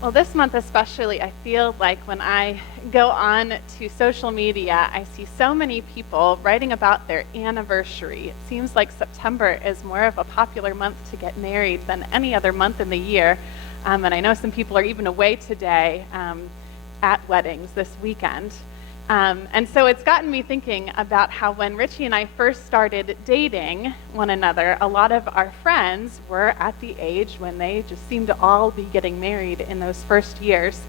Well, this month especially, I feel like when I go on to social media, I see so many people writing about their anniversary. It seems like September is more of a popular month to get married than any other month in the year. And I know some people are even away today at weddings this weekend. And so it's gotten me thinking about how when Richie and I first started dating one another, a lot of our friends were at the age when they just seemed to all be getting married in those first years.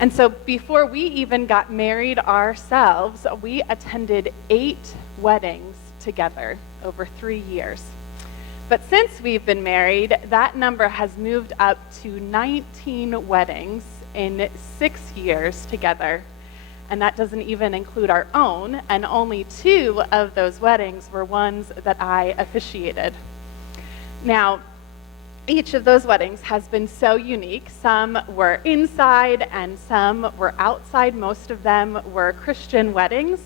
And so before we even got married ourselves, we attended 8 weddings together over 3 years. But since we've been married, that number has moved up to 19 weddings in 6 years together. And that doesn't even include our own, and only 2 of those weddings were ones that I officiated. Now, each of those weddings has been so unique. Some were inside and some were outside. Most of them were Christian weddings,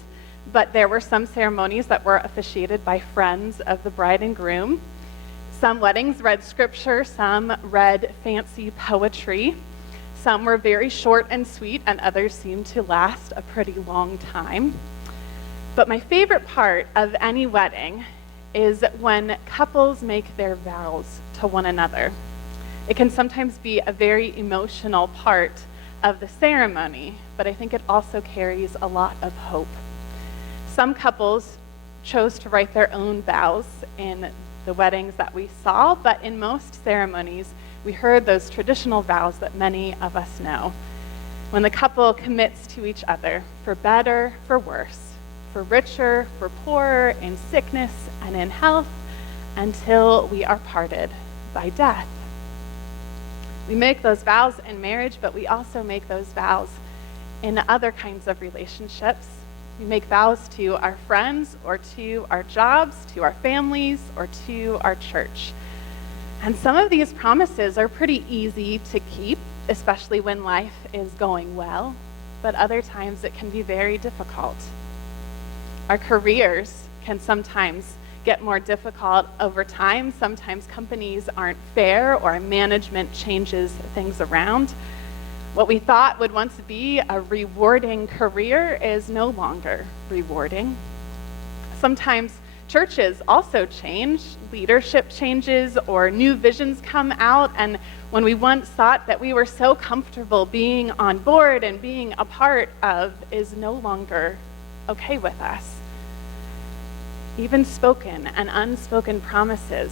but there were some ceremonies that were officiated by friends of the bride and groom. Some weddings read scripture, some read fancy poetry. Some were very short and sweet, and others seemed to last a pretty long time. But my favorite part of any wedding is when couples make their vows to one another. It can sometimes be a very emotional part of the ceremony, but I think it also carries a lot of hope. Some couples chose to write their own vows in the weddings that we saw, but in most ceremonies, we heard those traditional vows that many of us know. When the couple commits to each other, for better, for worse, for richer, for poorer, in sickness and in health, until we are parted by death. We make those vows in marriage, but we also make those vows in other kinds of relationships. We make vows to our friends, or to our jobs, to our families, or to our church. And some of these promises are pretty easy to keep, especially when life is going well, but other times it can be very difficult. Our careers can sometimes get more difficult over time. Sometimes companies aren't fair, or management changes things around. What we thought would once be a rewarding career is no longer rewarding. Sometimes churches also change, leadership changes, or new visions come out, and when we once thought that we were so comfortable being on board and being a part of is no longer okay with us. Even spoken and unspoken promises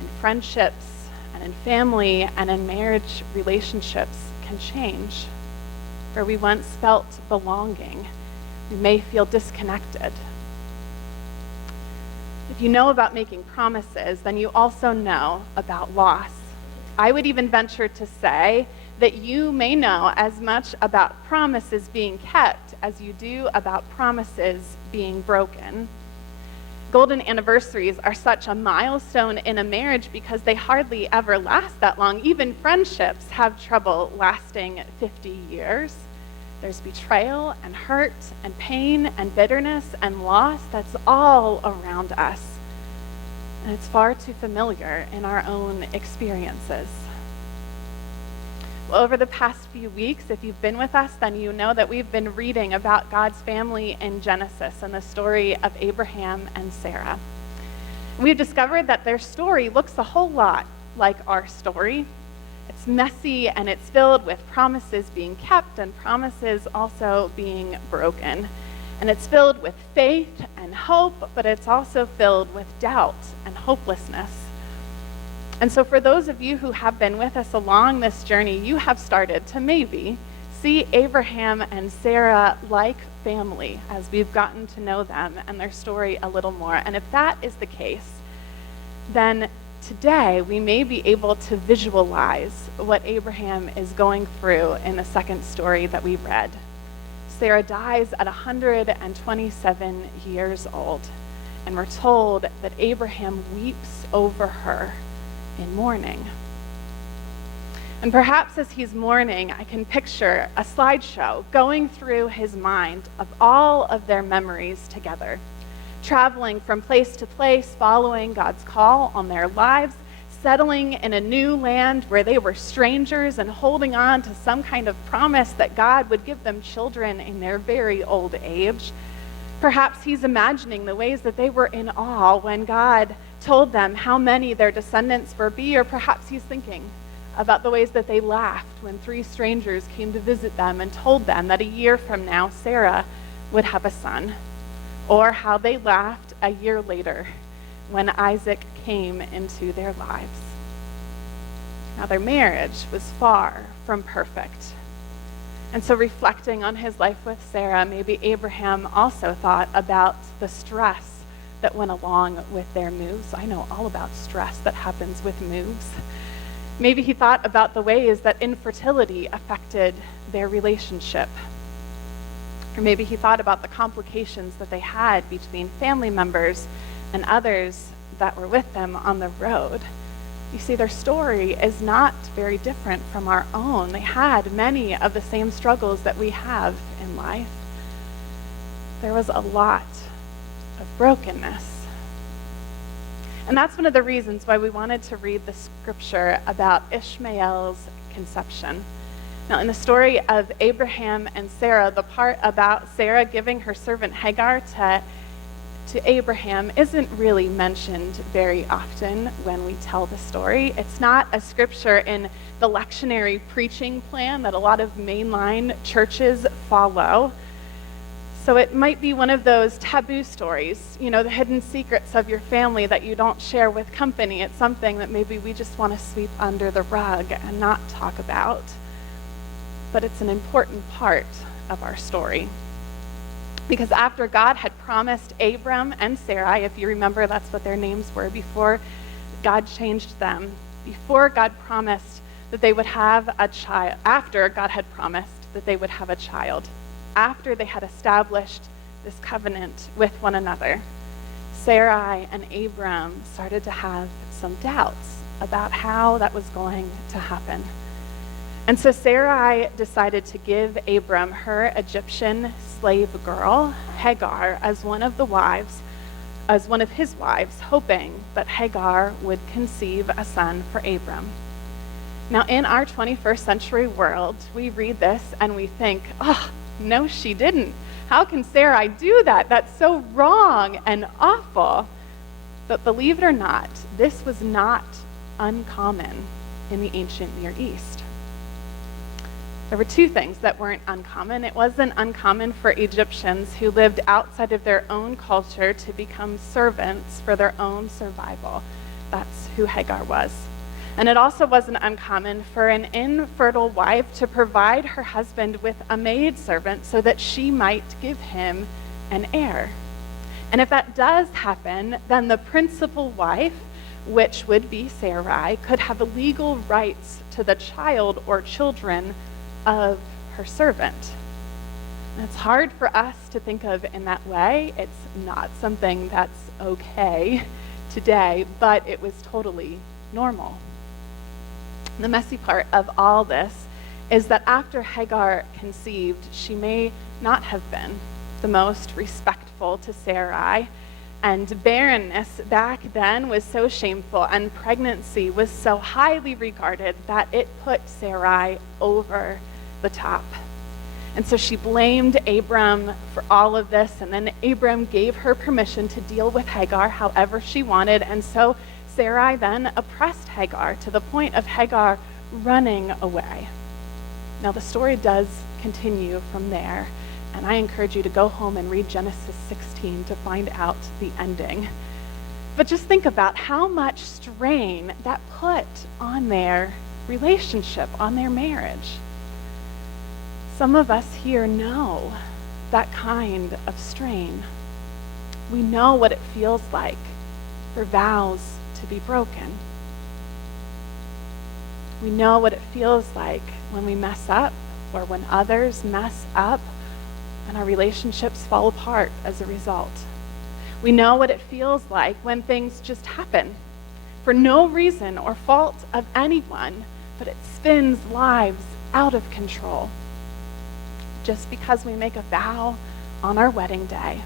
in friendships and in family and in marriage relationships can change. Where we once felt belonging, we may feel disconnected. If you know about making promises, then you also know about loss. I would even venture to say that you may know as much about promises being kept as you do about promises being broken. Golden anniversaries are such a milestone in a marriage because they hardly ever last that long. Even friendships have trouble lasting 50 years. There's betrayal and hurt and pain and bitterness and loss that's all around us. And it's far too familiar in our own experiences. Well, over the past few weeks, if you've been with us, then you know that we've been reading about God's family in Genesis and the story of Abraham and Sarah. We've discovered that their story looks a whole lot like our story. It's messy and it's filled with promises being kept and promises also being broken. And it's filled with faith and hope, but it's also filled with doubt and hopelessness. And so for those of you who have been with us along this journey, you have started to maybe see Abraham and Sarah like family as we've gotten to know them and their story a little more. And if that is the case, then today we may be able to visualize what Abraham is going through in the second story that we read. Sarah dies at 127 years old, and we're told that Abraham weeps over her in mourning. And perhaps as he's mourning, I can picture a slideshow going through his mind of all of their memories together, traveling from place to place, following God's call on their lives, settling in a new land where they were strangers and holding on to some kind of promise that God would give them children in their very old age. Perhaps he's imagining the ways that they were in awe when God told them how many their descendants would be, or perhaps he's thinking about the ways that they laughed when 3 strangers came to visit them and told them that a year from now Sarah would have a son, or how they laughed a year later when Isaac came into their lives. Now, their marriage was far from perfect. And so, reflecting on his life with Sarah, maybe Abraham also thought about the stress that went along with their moves. I know all about stress that happens with moves. Maybe he thought about the ways that infertility affected their relationship. Or maybe he thought about the complications that they had between family members and others that were with them on the road. You see, their story is not very different from our own. They had many of the same struggles that we have in life. There was a lot of brokenness. And that's one of the reasons why we wanted to read the scripture about Ishmael's conception. Now, in the story of Abraham and Sarah, the part about Sarah giving her servant Hagar to Abraham isn't really mentioned very often when we tell the story. It's not a scripture in the lectionary preaching plan that a lot of mainline churches follow. So it might be one of those taboo stories, the hidden secrets of your family that you don't share with company. It's something that maybe we just want to sweep under the rug and not talk about. But it's an important part of our story. Because after God had promised Abram and Sarai, if you remember, that's what their names were before God changed them, before God promised that they would have a child, after God had promised that they would have a child, after they had established this covenant with one another, Sarai and Abram started to have some doubts about how that was going to happen. And so Sarai decided to give Abram her Egyptian slave girl, Hagar, as one of his wives, hoping that Hagar would conceive a son for Abram. Now, in our 21st century world, we read this and we think, oh, no, she didn't. How can Sarai do that? That's so wrong and awful. But believe it or not, this was not uncommon in the ancient Near East. There were 2 things that weren't uncommon. It wasn't uncommon for Egyptians who lived outside of their own culture to become servants for their own survival. That's who Hagar was. And it also wasn't uncommon for an infertile wife to provide her husband with a maidservant so that she might give him an heir. And if that does happen, then the principal wife, which would be Sarai, could have legal rights to the child or children of her servant. And it's hard for us to think of in that way. It's not something that's okay today, but it was totally normal. The messy part of all this is that after Hagar conceived, she may not have been the most respectful to Sarai, and barrenness back then was so shameful, and pregnancy was so highly regarded that it put Sarai over the top. And so she blamed Abram for all of this, and then Abram gave her permission to deal with Hagar however she wanted, and so Sarai then oppressed Hagar to the point of Hagar running away. Now the story does continue from there, and I encourage you to go home and read Genesis 16 to find out the ending. But just think about how much strain that put on their relationship, on their marriage. Some of us here know that kind of strain. We know what it feels like for vows to be broken. We know what it feels like when we mess up or when others mess up and our relationships fall apart as a result. We know what it feels like when things just happen for no reason or fault of anyone, but it spins lives out of control. Just because we make a vow on our wedding day,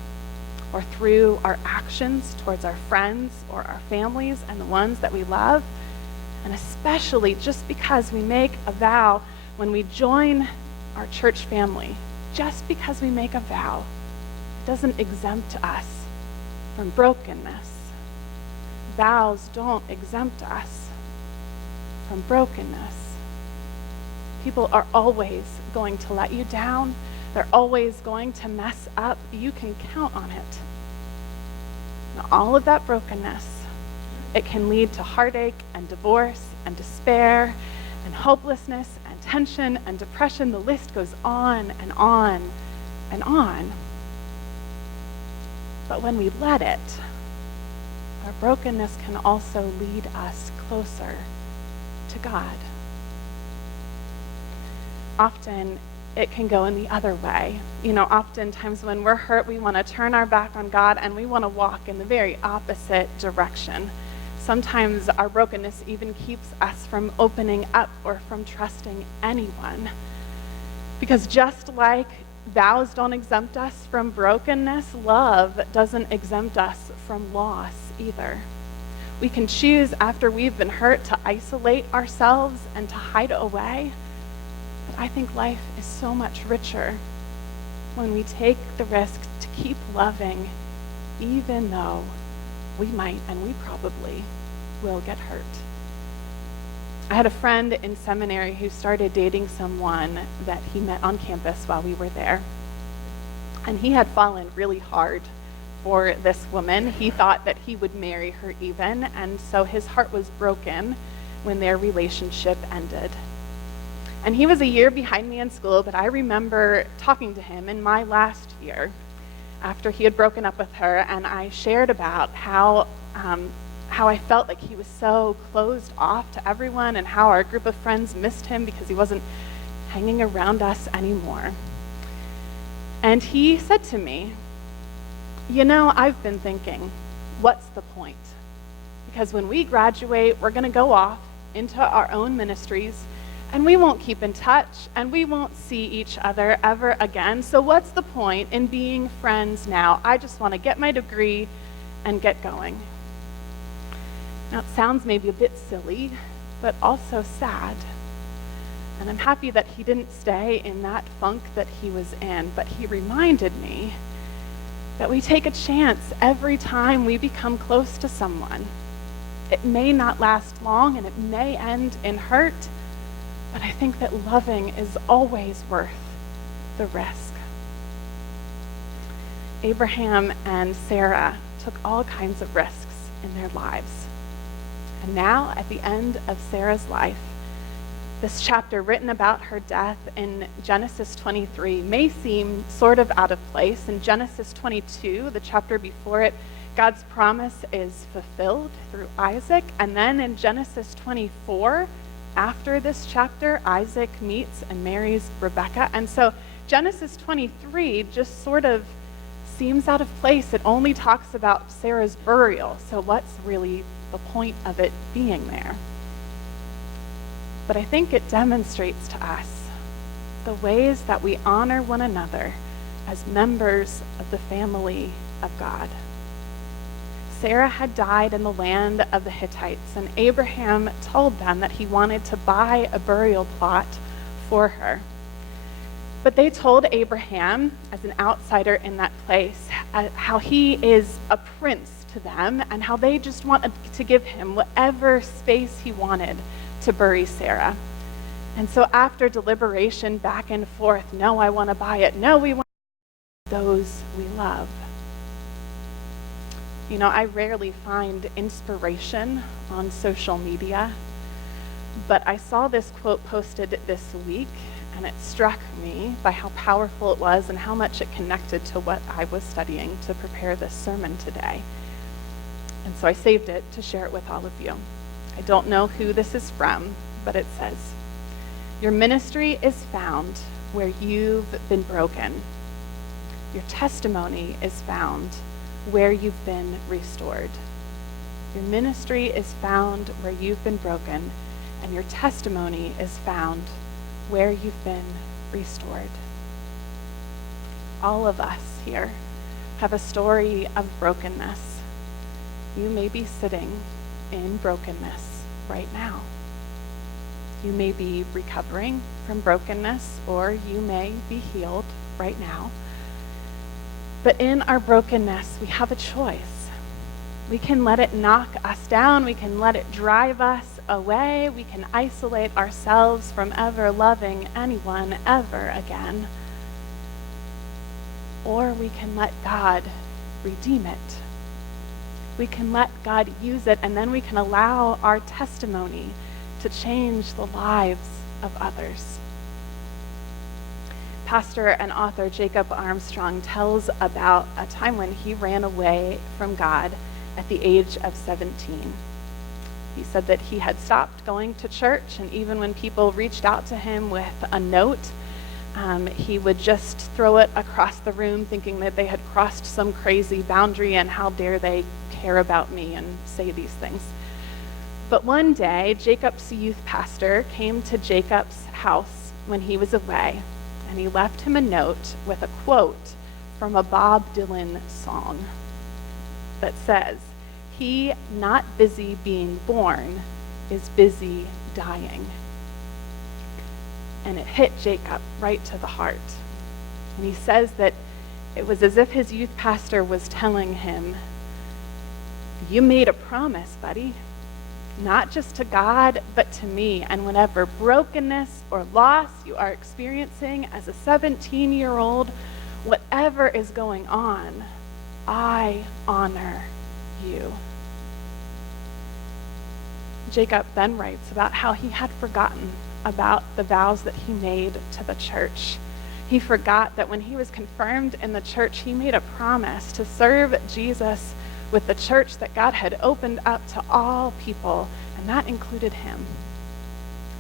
or through our actions towards our friends or our families and the ones that we love, And especially just because we make a vow when we join our church family, just because we make a vow, doesn't exempt us from brokenness. Vows don't exempt us from brokenness. People are always going to let you down. They're always going to mess up. You can count on it. And all of that brokenness, it can lead to heartache and divorce and despair and hopelessness and tension and depression. The list goes on and on and on. But when we let it, our brokenness can also lead us closer to God. Often it can go in the other way. Oftentimes when we're hurt, we want to turn our back on God and we want to walk in the very opposite direction. Sometimes our brokenness even keeps us from opening up or from trusting anyone. Because just like vows don't exempt us from brokenness, love doesn't exempt us from loss either. We can choose after we've been hurt to isolate ourselves and to hide away. But I think life is so much richer when we take the risk to keep loving, even though we might and we probably will get hurt. I had a friend in seminary who started dating someone that he met on campus while we were there. And he had fallen really hard for this woman. He thought that he would marry her even, and so his heart was broken when their relationship ended. And he was a year behind me in school, but I remember talking to him in my last year after he had broken up with her, and I shared about how I felt like he was so closed off to everyone and how our group of friends missed him because he wasn't hanging around us anymore. And he said to me, I've been thinking, what's the point? Because when we graduate, we're going to go off into our own ministries, and we won't keep in touch, and we won't see each other ever again. So what's the point in being friends now? I just want to get my degree and get going. Now, it sounds maybe a bit silly, but also sad. And I'm happy that he didn't stay in that funk that he was in, but he reminded me that we take a chance every time we become close to someone. It may not last long, and it may end in hurt, but I think that loving is always worth the risk. Abraham and Sarah took all kinds of risks in their lives. And now, at the end of Sarah's life, this chapter written about her death in Genesis 23 may seem sort of out of place. In Genesis 22, the chapter before it, God's promise is fulfilled through Isaac. And then in Genesis 24, after this chapter, Isaac meets and marries Rebekah. And so Genesis 23 just sort of seems out of place. It only talks about Sarah's burial. So what's really the point of it being there? But I think it demonstrates to us the ways that we honor one another as members of the family of God. Sarah had died in the land of the Hittites, and Abraham told them that he wanted to buy a burial plot for her. But they told Abraham, as an outsider in that place, how he is a prince to them and how they just wanted to give him whatever space he wanted to bury Sarah. And so after deliberation back and forth, no, I want to buy it. No, we want those we love. I rarely find inspiration on social media, but I saw this quote posted this week, and it struck me by how powerful it was and how much it connected to what I was studying to prepare this sermon today. And so I saved it to share it with all of you. I don't know who this is from, but it says, "Your ministry is found where you've been broken. Your testimony is found where you've been restored. Your ministry is found where you've been broken, and your testimony is found where you've been restored." All of us here have a story of brokenness. You may be sitting in brokenness right now. You may be recovering from brokenness, or you may be healed right now. But in our brokenness, we have a choice. We can let it knock us down. We can let it drive us away. We can isolate ourselves from ever loving anyone ever again. Or we can let God redeem it. We can let God use it, and then we can allow our testimony to change the lives of others. Pastor and author Jacob Armstrong tells about a time when he ran away from God at the age of 17. He said that he had stopped going to church, and even when people reached out to him with a note, he would just throw it across the room, thinking that they had crossed some crazy boundary and how dare they care about me and say these things. But one day, Jacob's youth pastor came to Jacob's house when he was away, and he left him a note with a quote from a Bob Dylan song that says, "He not busy being born is busy dying." And it hit Jacob right to the heart. And he says that it was as if his youth pastor was telling him, "You made a promise, buddy, not just to God, but to me. And whatever brokenness or loss you are experiencing as a 17-year-old, whatever is going on, I honor you." Jacob then writes about how he had forgotten about the vows that he made to the church. He forgot that when he was confirmed in the church, he made a promise to serve Jesus with the church that God had opened up to all people, and that included him.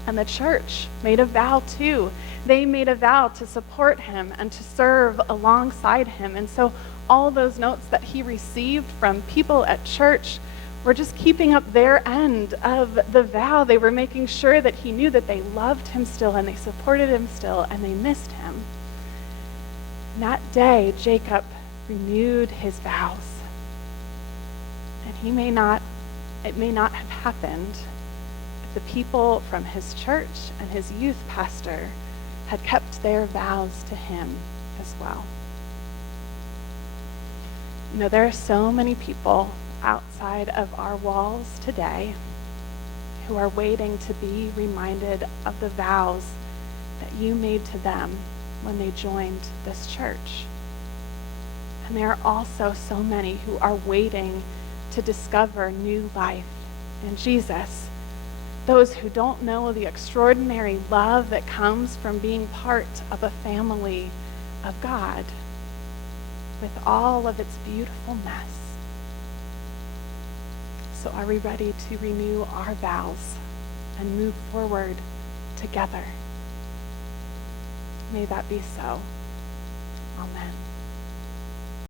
And the church made a vow too. They made a vow to support him and to serve alongside him. And so all those notes that he received from people at church were just keeping up their end of the vow. They were making sure that he knew that they loved him still and they supported him still and they missed him. And that day, Jacob renewed his vows. And it may not have happened if the people from his church and his youth pastor had kept their vows to him as well. You know, there are so many people outside of our walls today who are waiting to be reminded of the vows that you made to them when they joined this church. And there are also so many who are waiting to discover new life in Jesus. Those who don't know the extraordinary love that comes from being part of a family of God with all of its beautiful mess. So are we ready to renew our vows and move forward together? May that be so. Amen.